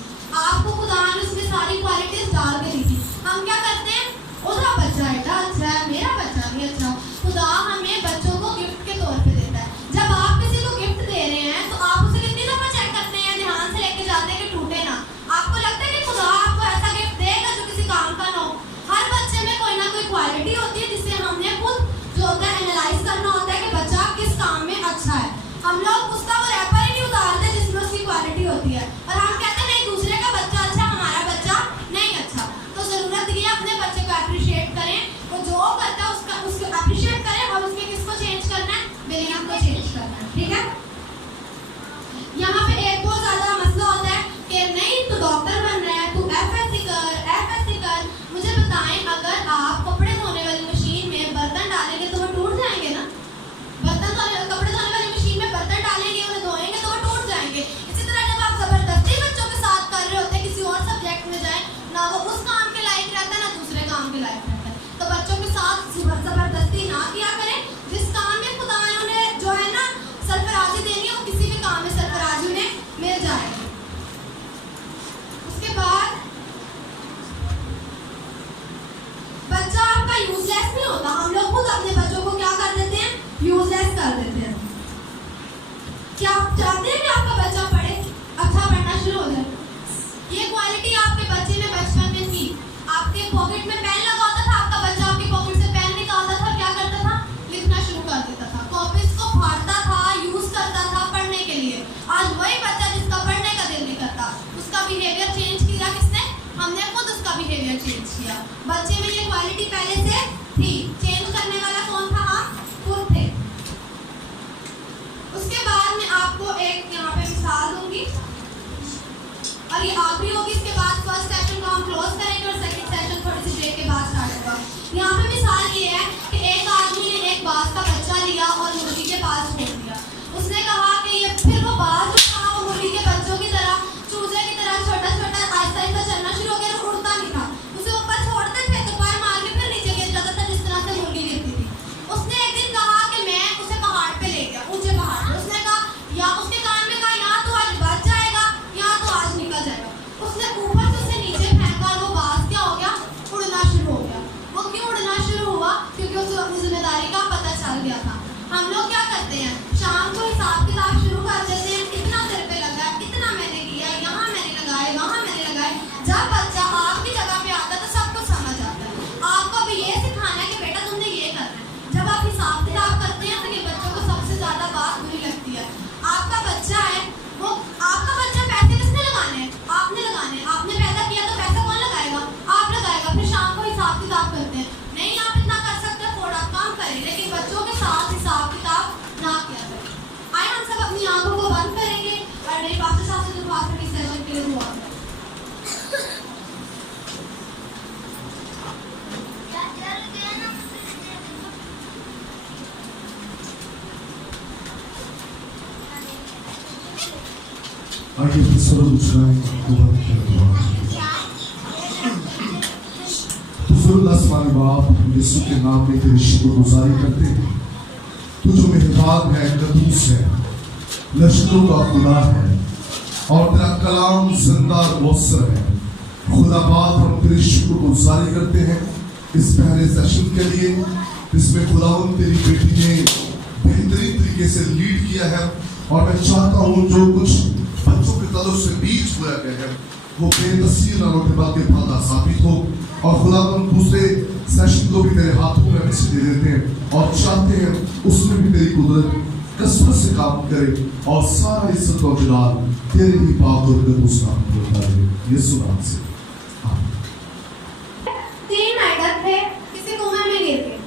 आपको खुदा ने उसमें सारी क्वालिटीज डाल के दी थी। हम क्या करते हैं? उसका बच्चा ऐसा अच्छा है, मेरा बच्चा भी अच्छा। खुदा हमें बच्चों को गिफ्ट के तौर पे देता है। जब आप किसी को गिफ्ट दे रहे हैं तो आप उसे कितनी दफा चेक करते हैं, ध्यान से लेके जाते हैं कि टूटे ना। आपको लगता है कि खुदा आपको ऐसा गिफ्ट देगा जो किसी काम का ना हो? हर बच्चे में कोई ना कोई क्वालिटी होती है जिससे हमने खुद जो होता है एनालाइज करना होता है कि बच्चा किस काम में अच्छा है। हम लोग उसका वो रैपर ही नहीं उतारते जिसमें उसकी क्वालिटी होती है और हम कहते हैं नहीं दूसरे का बच्चा अच्छा, हमारा बच्चा नहीं अच्छा। तो जरूरत ये है अपने बच्चे को अप्रिशिएट करें, वो जो करता है उसको अप्रिशिएट करें और उसके किसको चेंज करना है? बिलीफ को चेंज करना है, ठीक है? यहाँ पे एक बहुत ज्यादा मसला होता है कि नहीं तू डॉक्टर बन रहा है, तू एफएससी कर। मुझे बताएं, अगर आप कपड़े धोने वाली मशीन में बर्तन डालेंगे तो वो टूट जाएंगे ना? कपड़े धोने वाली मशीन में बर्तन डालेंगे, उन्हें धोएंगे तो वो टूट जाएंगे। इसी तरह जब आप जबरदस्ती बच्चों के साथ कर रहे होते हैं किसी और सब्जेक्ट में जाए, ना वो उस काम के लायक रहता है ना दूसरे काम के लायक रहता है। तो बच्चों के साथ जबरदस्ती ना किया करें। जिस काम में खुदा ने जो है ना सरफराजी देनी है, वो किसी भी काम में सरफराजी उन्हें मिल जाएगी। उसके बाद बच्चा आपका यूजलेस नहीं होता। हम लोग खुद अपने बच्चों को क्या कर देते हैं? यूजलेस कर देते हैं। क्या आप चाहते हैं कि आपका बच्चा पढ़े, अच्छा पढ़ना शुरू हो जाए? ये क्वालिटी आपके बच्चे में बचपन में थी। आपके पॉकेट में पेन लगा होता था, आपका बच्चा आपकी पॉकेट से पेन निकालता था, क्या करता था? लिखना शुरू कर देता था, कॉपीज को फाड़ता था, यूज करता था पढ़ने के लिए। आज वही बच्चा जिसका पढ़ने का दिल नहीं करता, उसका बिहेवियर चेंज किया किसने? हमने खुद उसका बिहेवियर चेंज किया। बच्चे में ये क्वालिटी पहले से थी, चेंज करने वाला कौन था? हम खुद थे। उसके बाद मैं आपको एक यहाँ पे मिसाल दूंगी और ये आखिरी होगी। इसके बाद फर्स्ट सेशन को हम क्लोज करेंगे और सेकंड सेशन थोड़ी सी ब्रेक के बाद स्टार्ट होगा। यहाँ पे मिसाल ये है कि एक आदमी ने एक बाज का बच्चा लिया और मुर्गी के पास छोड़ दिया। उसने कहा कि ये फिर वो बाज उठा, वो मुर्गी के बच्चों की तरह, चूजे की तरह छोटा छोटा आहिस्ता आहिस्ता चलना शुरू हो गया, उड़ता नहीं था। उसे ऊपर छोड़ते थे तो को बंद करेंगे और मेरे वापस आपसे तो 537 के लिए दुआ करें। आइए फिर सब मुस्कुराएं खुदा की दुआ। बुजुर्ग आसमानी बाप यीशु के नाम में तेरी शुक्रगुजारी करते हैं। तू जो मेहरबान है, कदूस है, लश्करों का खुदा है और तेरा कलाम जिंदा और मौसर है। खुदा बाप हम तेरी शुक्रगुजारी करते हैं इस पहले सेशन के लिए जिसमें खुदावंद तेरी बेटी ने बेहतरीन तरीके से लीड किया है। और मैं चाहता हूँ जो कुछ बच्चों के तलों से बीज बोया गया है वो बेनसीर अनोटेबल के फायदा साबित हो। और खुदावंद दूसरे सेशन को भी तेरे हाथों में से दे देते हैं और चाहते हैं उसमें भी तेरी कुदरत कसरत से काम करे और सारा इज्जत और जलाल तेरे ही पाक और कदूस नाम पर होता है यीशु नाम से। 3 मेंढक थे, किसी कुएं में गिर गए।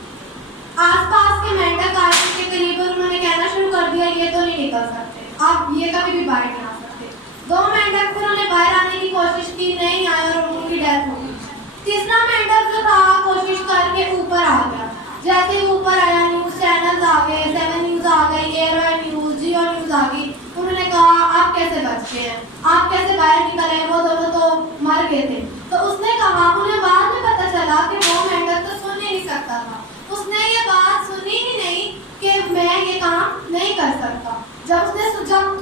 आसपास के मेंढक आए के करीब और उन्होंने कहना शुरू कर दिया ये तो नहीं निकल सकते, आप ये कभी भी बाहर नहीं आ सकते। 2 मेंढक थे, उन्होंने बाहर आने की कोशिश की, नहीं आए और उनकी डेथ हो गई। तीसरा मेंढक जो था कोशिश करके ऊपर आ गया। जैसे ही ऊपर आया न्यूज चैनल्स आ गए, 7 न्यूज आ गई, एयरवाई न्यूज, जियो न्यूज आ गई। उन्होंने कहा आप कैसे बच गए हैं, आप कैसे बाहर निकले, वो दोनों तो मर गए थे। तो उसने कहा, उन्हें बाद में पता चला कि वो मेंढक तो सुन ही नहीं सकता था। उसने ये बात सुनी ही नहीं कि मैं ये काम नहीं कर सकता। जब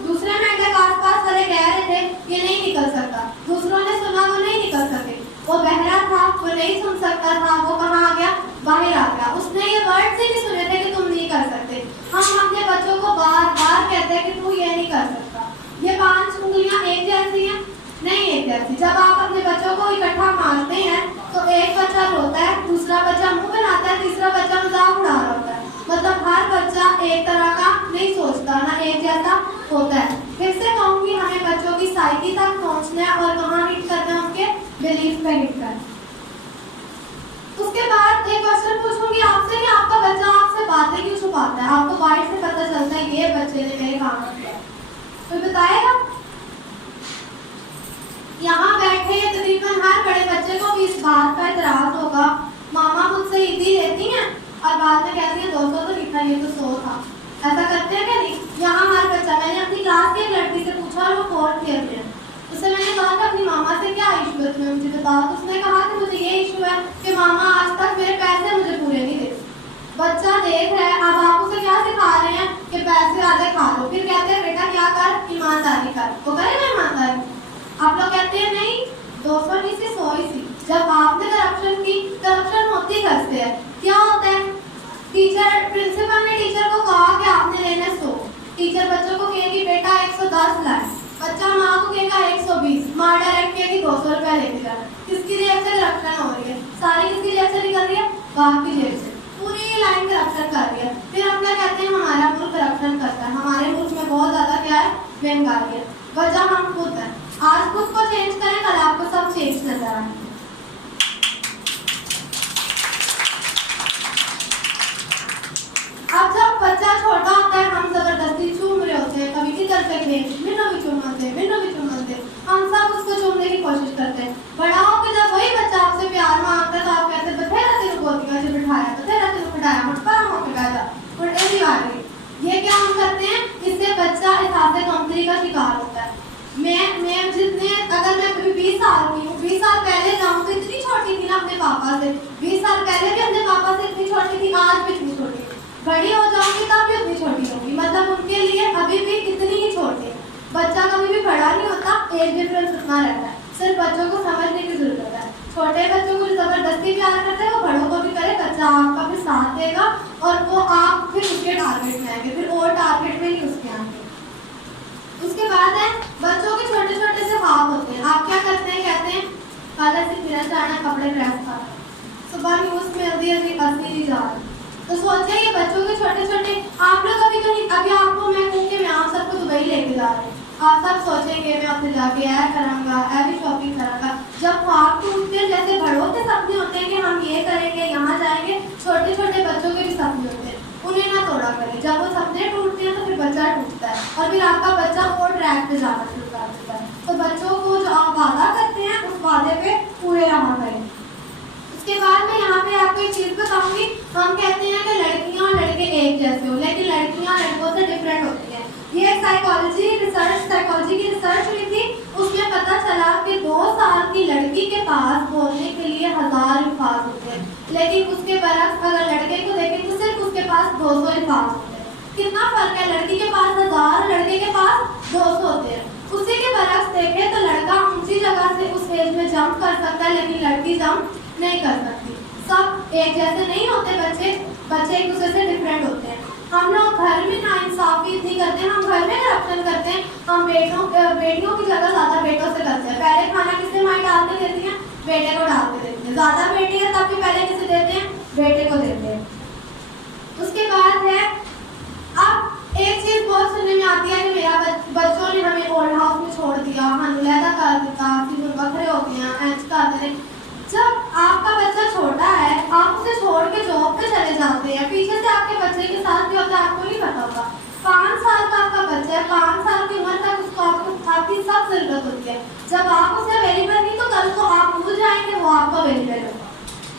दूसरे मेंढक आसपास वाले कह रहे थे ये नहीं निकल सकता, दूसरों ने सुना वो नहीं निकल सके। वो बहरा था, वो नहीं सुन सकता था, वो कहाँ आ गया, बाहर आ गया। उसने ये वर्ड से नहीं सुने थे कि तुम नहीं कर सकते। हम अपने बच्चों को बार बार कहते हैं कि तू ये नहीं कर सकता। ये 5 उंगलियां एक जैसी हैं? नहीं एक जैसी। जब आप अपने बच्चों को इकट्ठा मारते हैं तो एक बच्चा रोता है, दूसरा बच्चा मुंह बनाता है, तीसरा बच्चा मजाक उड़ा रहा होता है। मतलब हर बच्चा एक तरह का नहीं सोचता, ना एक जैसा होता है। फिर से कहूँगी हमें बच्चों की साइकी तक पहुँचना है और कहाँ हिट करना है, उनके बिलीफ पे हिट करना। उसके बाद एक क्वेश्चन पूछूंगी आपसे कि आपका बच्चा आपसे बातें क्यों छुपाता है? आपको बाहर से पता चलता है ये बच्चे ने मेरे काम किया, तो बताएगा? यहाँ बैठे तकरीबन हर बड़े बच्चे को भी इस बात का एतराज होगा, मामा मुझसे ईदी लेती हैं और बाद में कहती है 200 तो लिखा, ये तो 100 था। ऐसा करते हैं क्या? नहीं। यहाँ हर बच्चा, मैंने अपनी क्लास की एक लड़की से पूछा और वो 4th ईयर में है, उससे मैंने कहा कि अपनी मामा से क्या इशू है तुम्हें मुझे बताओ। तो उसने कहा कि मुझे ये इशू है कि मामा आज तक मेरे पैसे मुझे पूरे नहीं देते। बच्चा देख रहा है, अब आप उसे क्या सिखा रहे हैं कि पैसे आधे खा लो, फिर कहते हैं बेटा क्या कर, ईमानदारी कर, वो करेगा ईमानदारी? आप लोग कहते हैं नहीं 200 नहीं से 100 ही सी। जब आपने करप्शन की, करप्शन होती घर से है। क्या होता है? टीचर, प्रिंसिपल ने टीचर को कहा कि आपने लेना 100, टीचर बच्चों को कहेगी बेटा 110 लाए, बच्चा माँ को कहेगा 120, माँ डायरेक्ट कहेगी 200 रुपया लेके जाना। किसकी जेब से करप्शन हो रही है? सारी किसकी जेब से निकल रही है? बाप की जेब से। पूरी लाइन करप्शन कर रही है। फिर हम क्या कहते हैं, हमारा मुल्क करप्शन करता है, हमारे मुल्क में बहुत ज्यादा क्या है, महंगाई है। वजह हम खुद हैं। आज खुद को चेंज करें, कल आपको सब चेंज नजर आएंगे। अब जब बच्चा छोटा होता है हम जबरदस्ती चूम रहे होते हैं, कभी किधर से मिनो भी चूमते, हम सब उसको चूमने की कोशिश करते हैं। बड़ा होकर जब वही बच्चा आपसे प्यार मांगता है तो आप कहते हैं बथेरा तेरे गोदियों से बिठाया, बथेरा तेरे बिठाया, मुठपा होकर बैठा, उल्टे सी बात है। ये क्या हम करते हैं? इससे बच्चा एहसास कमतरी का शिकार होता है। मैं जितने, अगर मैं 20 साल की हूँ, 20 साल पहले जाऊँ तो इतनी छोटी थी ना अपने पापा से, 20 साल पहले भी अपने पापा से इतनी छोटी थी, आज भी इतनी छोटी। बड़ी हो जाऊंगी तब भी उतनी छोटी होगी, मतलब उनके लिए अभी भी इतनी ही छोटी। बच्चा कभी भी बड़ा नहीं होता, एज डिफरेंस उतना रहता है। सिर्फ बच्चों को समझने की जरूरत है। छोटे बच्चों को जबरदस्ती प्यार करते हैं, वो बड़ों को भी करे, बच्चा आपका भी साथ देगा और वो आप फिर उसके टारगेट में आएंगे, फिर और टारगेट में ही उसके आएंगे। उसके बाद है बच्चों के छोटे छोटे से ख्वाब होते हैं। आप क्या करते हैं? कहते हैं कल ऐसे फिर जाना, कपड़े प्रेस कर, सुबह न्यूज़ में असली जा रही। तो सोचिए ये बच्चों के छोटे छोटे, आप लोग अभी तो नहीं, अभी आपको मैं कहूँ कि मैं आप सबको दुबई लेके जा रही हूँ, आप सब सोचेंगे मैं अपने जाके ऐ करांगा, ऐ भी शॉपिंग करांगा। जब ख्वाब टूटते हैं, जैसे बड़ों के सपने होते हैं कि हम ये करेंगे, यहाँ जाएंगे, छोटे छोटे बच्चों के भी सपने होते हैं, उन्हें ना तोड़ा करें। जब वो सपने टूटते हैं तो फिर बच्चा टूटता है और फिर आपका बच्चा पे जाना शुरू कर देता है। तो बच्चों को जो आप वादा करते हैं उस वादे पे पूरे रहा करें। उसके बाद मैं यहाँ पे आपको एक चीज़ बताऊंगी। हम कहते हैं कि लड़कियाँ और लड़के एक जैसे हो, लेकिन लड़कियाँ लड़कों से डिफरेंट होती हैं। ये एक साइकोलॉजी की रिसर्च हुई थी। उसमें पता चला कि 2 साल की लड़की के पास बोलने के लिए 1000 अल्फाज होते हैं, लेकिन उसके बरक्स अगर लड़के को देखें तो सिर्फ उसके पास 200 अल्फाज होते हैं। कितना फर्क है, लड़की के पास 1000, लड़के के पास 200 होते हैं। उसी के बरक्स देखें तो लड़का ऊंची जगह से उस स्टेज में जंप कर सकता है, लेकिन लड़की जंप नहीं कर सकती। सब एक जैसे नहीं होते, बच्चे एक दूसरे से डिफरेंट होते हैं। हम लोग घर में नाइंसाफी इतनी करते हैं, हम घर में करप्शन करते हैं। हम बेटियों की जगह ज़्यादा बेटों से करते हैं। पहले खाना किसे माँ डाल के देती हैं? बेटे को डाल के देती हैं। ज़्यादा बेटी है तब भी पहले किसे देते हैं? बेटे को देते हैं। उसके बाद है, अब एक चीज़ बहुत सुनने में आती है कि मेरा बच्चों ने हमें ओल्ड हाउस में छोड़ दिया, हम लैदा कर दिया, फिर बकरे हो गया, ऐसे करते हैं। जब आपका बच्चा छोटा है, आप उसे छोड़ के जॉब पे चले जाते हैं, पीछे से आपके बच्चे के साथ क्या होता है आपको नहीं पता होगा। 5 साल का आपका बच्चा है, 5 साल की उम्र तक उसको आपकी सब जरूरत होती है। जब आप उसे अवेलेबल नहीं तो कल को आप भूल जाएंगे, वो आपको अवेलेबल होगा।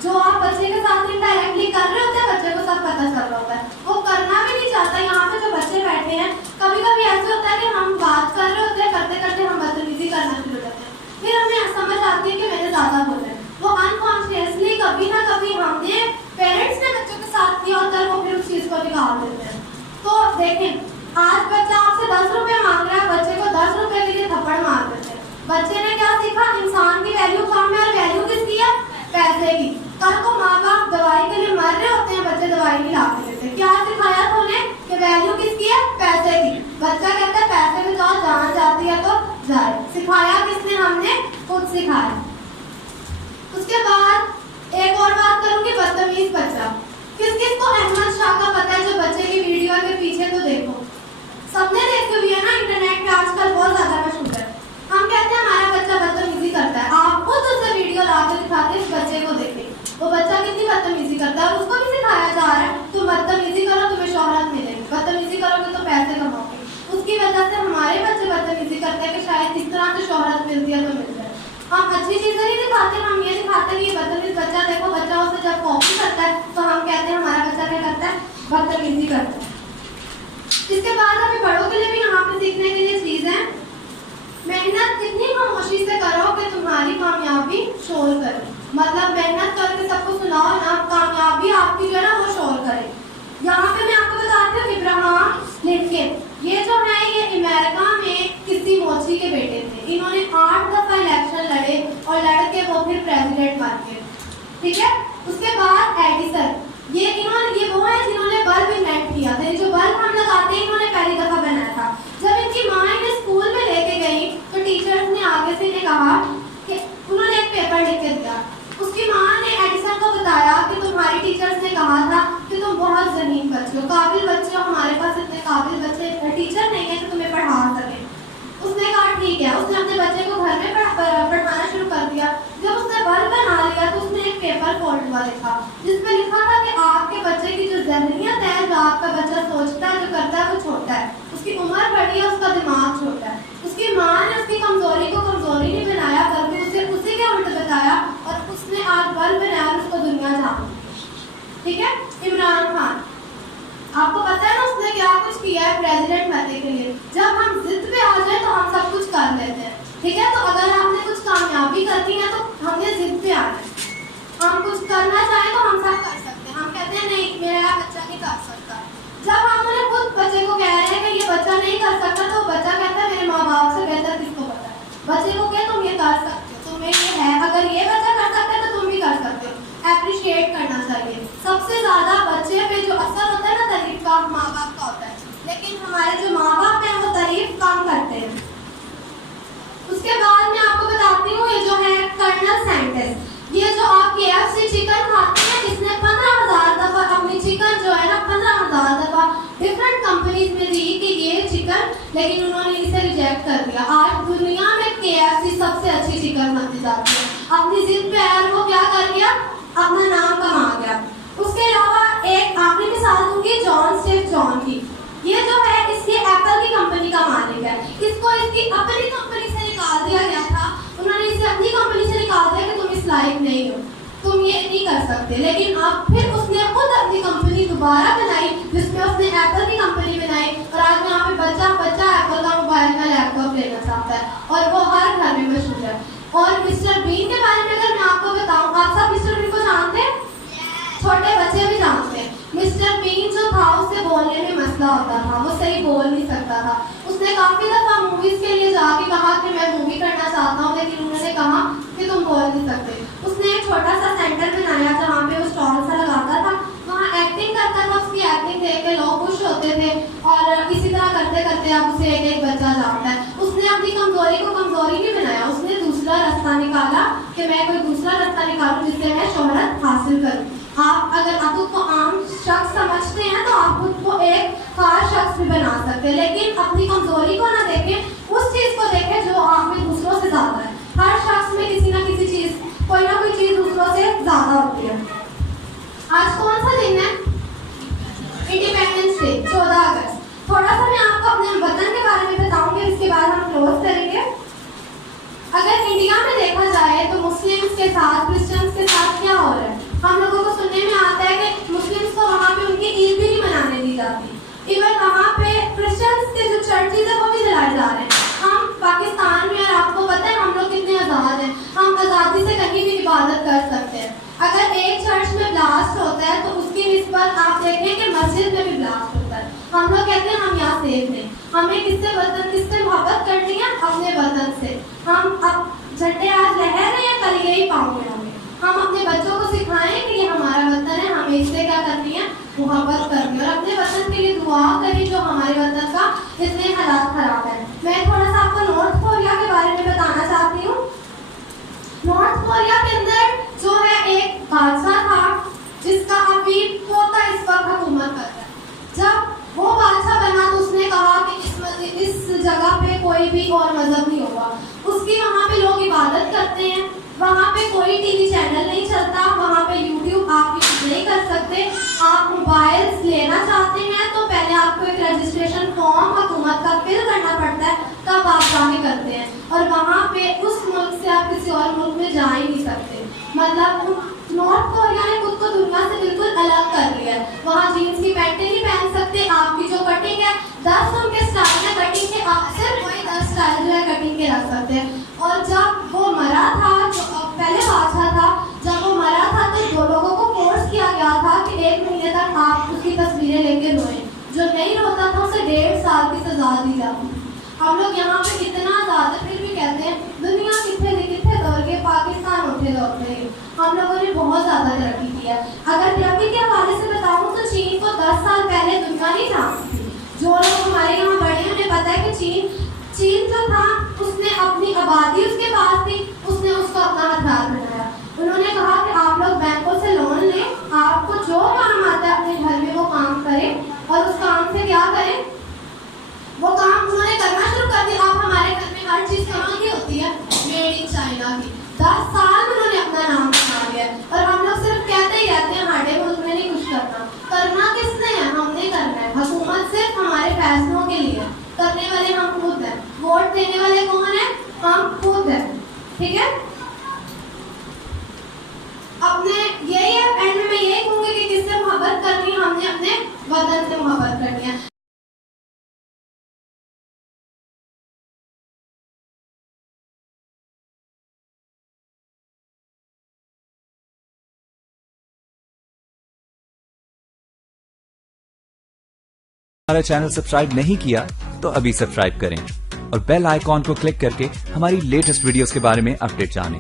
जो आप बच्चे के साथ इनडायरेक्टली कर रहे होते हैं, बच्चे को सब पता चल रहा होता है, वो करना भी नहीं चाहता। यहाँ पे जो बच्चे बैठे हैं, कभी कभी ऐसे होता है कि हम बात कर रहे होते हैं, करते करते हम बदतमीजी करना शुरू करते हैं, फिर हमें समझ आती है कि मैंने ज़्यादा बोला है। वो अनकॉन्शियसली कभी ना कभी हमने पेरेंट्स ने बच्चों के साथ किया होता है, वो फिर उस चीज़ को निकाल देते हैं। तो देखें, आज बच्चा आपसे 10 रुपये मांग रहा है, बच्चे को 10 रुपये के लिए थप्पड़ मार देते हैं। बच्चे ने क्या सीखा? इंसान की वैल्यू कम है, और वैल्यू किसकी है? पैसे की। कल को माँ बाप दवाई के लिए मर रहे होते हैं, बच्चे दवाई नहीं ला के देते। क्या सिखाया था उन्हें कि वैल्यू किसकी है? पैसे की। बच्चा कहता है पैसे में जाओ, जान जाती है तो जाए। सिखाया किसने? हमने खुद सिखाया। उसके बाद एक और बात करूंगी, बदतमीज बच्चा। किस किस को अहमद शाह का पता है? जो बच्चे की वीडियो के पीछे तो देखो, सबने देखी हुई है ना, इंटरनेट पे आजकल बहुत ज्यादा मशहूर है। हम कहते हैं हमारा बच्चा बदतमीजी करता है, आप खुद उसे वीडियो ला के दिखाते हैं, उस बच्चे को देखें वो बच्चा कितनी बदतमीजी करता है, और उसको भी सिखाया जा रहा है तुम बदतमीजी करो, तुम्हें शोहरत मिलेगी, बदतमीजी करोगे तो पैसे कमाओगे। उसकी वजह से हमारे बच्चे बदतमीजी करते हैं कि शायद इस तरह से शोहरत मिलती है तो मिल जाए। हम अच्छी चीज़ें नहीं दिखाते, हम ये दिखाते हैं कि बदतमीज बच्चा देखो, बच्चा उसे जब कॉपी करता है तो हम कहते हैं हमारा बच्चा क्या करता है? बदतमीजी करता है। इसके बाद हमें बड़ों के लिए भी यहाँ पे सीखने के लिए चीज़ है, मेहनत कितनी खामोशी से करो कि तुम्हारी कामयाबी शोर करे। मतलब मेहनत करके सबको सुनाओ ना, कामयाबी आपकी जो है ना वो शोर करे। यहाँ पे मैं आपको बताती हूँ, इब्राहिम लिंकन, ये जो है ये अमेरिका में किसी मोची के बेटे थे। इन्होंने 8 दफा इलेक्शन लड़े और लड़ के वो फिर प्रेसिडेंट बन गए, ठीक है। उसके बाद एडिसन, ये वो है जिन्होंने बल्ब इन्वेंट किया था। जो बल्ब हम लगाते हैं इन्होंने पहली दफा बनाया था। जब इनकी माँ इन्हें स्कूल में लेके गई तो टीचर्स ने आगे से इन्हें कहा कि उन्होंने एक पेपर लिख के दिया। उसकी माँ ने एडिसन को बताया कि तुम्हारी टीचर्स ने कहा था कि तुम बहुत ज़हीन बच्चे हो, काबिल बच्चे हो, हमारे पास इतने काबिल बच्चे टीचर नहीं है कि तुम्हें पढ़ा सके। उसने कहा ठीक है। उसने अपने बच्चे को घर में पढ़ाना शुरू कर दिया। जब उसने बल्ब बना लिया तो उसने एक पेपर फोल्ड हुआ लिखा जिसमें लिखा था कि आपके बच्चे की जो ज़हनियत है, जो आपका बच्चा सोचता है, जो करता है वो छोटा है, उसकी उम्र बड़ी है, उसका दिमाग छोटा है। उसकी माँ ने उसकी कमज़ोरी को कमज़ोरी नहीं बनाया बल्कि उसे उसी के उल्ट बताया और उसने आज बल्ब बनाया और उसको दुनिया जान। ठीक है। इमरान खान, आपको पता है ना उसने क्या कुछ किया है प्रेसिडेंट बनने के लिए। जब हम जिद पे आ जाए तो हम सब कुछ कर लेते हैं, ठीक है। तो अगर आपने कुछ कामयाबी करनी है तो हमने जिद पे आना है। हम कुछ करना चाहें तो हम सब कर सकते हैं। हम कहते हैं नहीं मेरा बच्चा नहीं कर सकता। जब हमने खुद बच्चे को कह रहे हैं कि ये बच्चा नहीं कर सकता तो बच्चा कहता है मेरे माँ बाप से बेहतर किसको पता है। बच्चे को क्या तुम ये कर सकते हो, तुम्हें ये है, अगर ये बच्चा कर सकता है तो तुम भी कर सकते हो। एप्रिशिएट करना चाहिए। सबसे ज़्यादा बच्चे पे जो असर होता है ना तारीफ का, माँ बाप का होता है, लेकिन हमारे जो माँ बाप हैं वो तारीफ कम करते हैं। उसके बाद मैं आपको बताती हूँ ये जो है कर्नल सैंडर्स, ये जो आप KFC चिकन खाते हैं, इसने 15,000 दफ़ा अपनी चिकन जो है ना 15,000 दफ़ा डिफरेंट कंपनीज में दी कि ये चिकन, लेकिन उन्होंने इसे रिजेक्ट कर दिया। आज दुनिया में KFC सबसे अच्छी चिकन बनती जाती है। अपनी जिद पे आया वो क्या कर गया, अपना नाम कमा गया। उसके अलावा एक आखिरी मिसाल दूंगी जॉन स्टीव जॉन की। ये जो है इसकी एप्पल की कंपनी का मालिक है। इसको इसकी सकते। लेकिन अब फिर उसने खुद अपनी कंपनी दोबारा बनाई, जिसमें उसने एप्पल की कंपनी बनाई, और आज यहाँ पे बच्चा बच्चा एप्पल का मोबाइल का लैपटॉप लेना चाहता है और वो हर घर में मशहूर है। और मिस्टर बीन के बारे में अगर मैं आपको बताऊं, आप सब मिस्टर बीन को जानते हैं? छोटे बच्चे भी जानते हैं। मिस्टर बीन जो था उससे बोलने में मसला होता था, वो सही बोल नहीं सकता था। उसने काफी दफा मूवीज के लिए जाके कहा कि मैं मूवी करना चाहता हूँ, लेकिन उन्होंने कहा कि तुम बोल नहीं सकते। उसने एक छोटा सा सेंटर बनाया जहाँ पे वो स्टॉल सा लगाता था, वहाँ एक्टिंग करता था। उसकी एक्टिंग देख के लोग खुश होते थे और इसी तरह करते करते अब उसे एक एक बच्चा जानता है। उसने अपनी कमजोरी को कमजोरी नहीं बनाया, उसने दूसरा रास्ता निकाला कि मैं कोई दूसरा रास्ता निकालूं जिससे मैं शोहरत हासिल करूं। आप अगर आप खुद को आम शख्स समझते हैं तो आप खुद को एक खास शख्स भी बना सकते हैं, लेकिन अपनी कमजोरी को ना देखें, उस चीज को देखें जो आप में दूसरों से ज्यादा है। हर शख्स में किसी ना किसी चीज, कोई ना कोई चीज दूसरों से ज्यादा होती है। आज कौन सा दिन है? इंडिपेंडेंस डे, 14 अगस्त। थोड़ा सा मैं आपको अपने वतन के बारे में बताऊंगी, इसके बाद हम क्लोज करेंगे। अगर इंडिया में देखा जाए तो मुस्लिम्स के साथ क्रिश्चियंस के साथ क्या हो रहा है? हम लोगों को सुनने में आता है कि मुस्लिम्स को वहाँ पे उनकी ईद भी नहीं मनाने दी जाती। इवन वहाँ पे क्रिश्चियंस के जो चर्चेज है वो भी जलाए जा रहे हैं। हम पाकिस्तान में, और आपको पता है हम लोग कितने आज़ाद हैं, हम आज़ादी से कहीं भी इबादत कर सकते हैं। अगर एक चर्च में ब्लास्ट होता है तो उसकी निस्बत आप देखें कि मस्जिद में भी ब्लास्ट होता है। हम लोग कहते हैं हम यहाँ सेफ नहीं। हमें किससे मोहब्बत करनी है? अपने वतन से। हम अब झंडे आज लहर रहे हैं, कल यही पाओगे हमें। हम अपने बच्चों को सिखाएं कि ये हमारा वतन है, हमें इससे क्या करनी है? मोहब्बत करनी है। और अपने वतन के लिए दुआ करें जो हमारे वतन का इतने हालात खराब है। मैं थोड़ा सा आपको नॉर्थ कोरिया के बारे में बताना चाहती हूँ। नॉर्थ कोरिया के अंदर जो है एक बादशाह था जिसका अभी पोता इस वक्त हुकूमत कर रहा है। जब वो बादशाह बना तो उसने कहा कि इस जगह पे कोई भी और मजहब नहीं होगा। उसकी वहाँ पे लोग इबादत करते हैं, वहाँ पे कोई टीवी चैनल नहीं चलता, वहाँ पे यूट्यूब आप यूज नहीं कर सकते। आप मोबाइल्स लेना चाहते हैं तो पहले आपको एक रजिस्ट्रेशन फॉर्म हुकूमत का फिल करना पड़ता है, तब आप जाके करते हैं। और वहाँ पे उस मुल्क से आप किसी और मुल्क में जा ही नहीं सकते। मतलब नॉर्थ कोरिया ने खुद को दुनिया से बिल्कुल अलग कर लिया है। वहाँ जीन्स की पैंटें नहीं पहन सकते। आपकी जो कटिंग है 10 उनके स्टाइल है कटिंग के, आप सिर्फ वही 10 स्टाइल जो है कटिंग के रख सकते हैं। और जब वो मरा था, जो पहले बादशाह था, जब वो मरा था तो दो लोगों को फोर्स किया गया था कि 1 महीने तक आप उसकी तस्वीरें लेके रोएं। जो नहीं रोता था उसे 1.5 साल की सजा दी जाती। हम लोग यहाँ पे कितना ज़्यादा फिर भी कहते हैं दुनिया कितने दौड़ के पाकिस्तान उठे दौड़ते हैं। हम लोगों ने बहुत ज़्यादा तरक्की की है। अगर तरक्की के हवाले से बताऊँ तो चीन को 10 साल पहले दुनिया नहीं जानती थी। जो लोग हमारे यहाँ बड़े उन्हें पता है कि चीन जो था उसने अपनी आबादी उसके पास थी, उसने उसको अपना हथियार बनाया। उन्होंने कहा कि आप लोग बैंकों से लोन लें, आपको जो काम आता है अपने घर में वो काम करें, और उस काम से क्या करें? वो काम उन्होंने करना शुरू कर दिया। आप हमारे घर में हर चीज़ कहाँ की होती है? मेड इन चाइना की। 10 साल उन्होंने अपना नाम बना लिया। और हम लोग सिर्फ कहते ही रहते हैं हमारे मुल्क में नहीं कुछ करना किसने है? हमने करना है। हुकूमत सिर्फ हमारे फैसलों के लिए, करने वाले हम खुद हैं। वोट देने वाले कौन है? हम खुद हैं। ठीक है, अपने यही है। एंड में मैं यही कहूँगी कि किससे मोहब्बत करनी है? हमने अपने वतन से मोहब्बत करनी है। हमारा चैनल सब्सक्राइब नहीं किया तो अभी सब्सक्राइब करें और बेल आइकॉन को क्लिक करके हमारी लेटेस्ट वीडियोस के बारे में अपडेट जानें।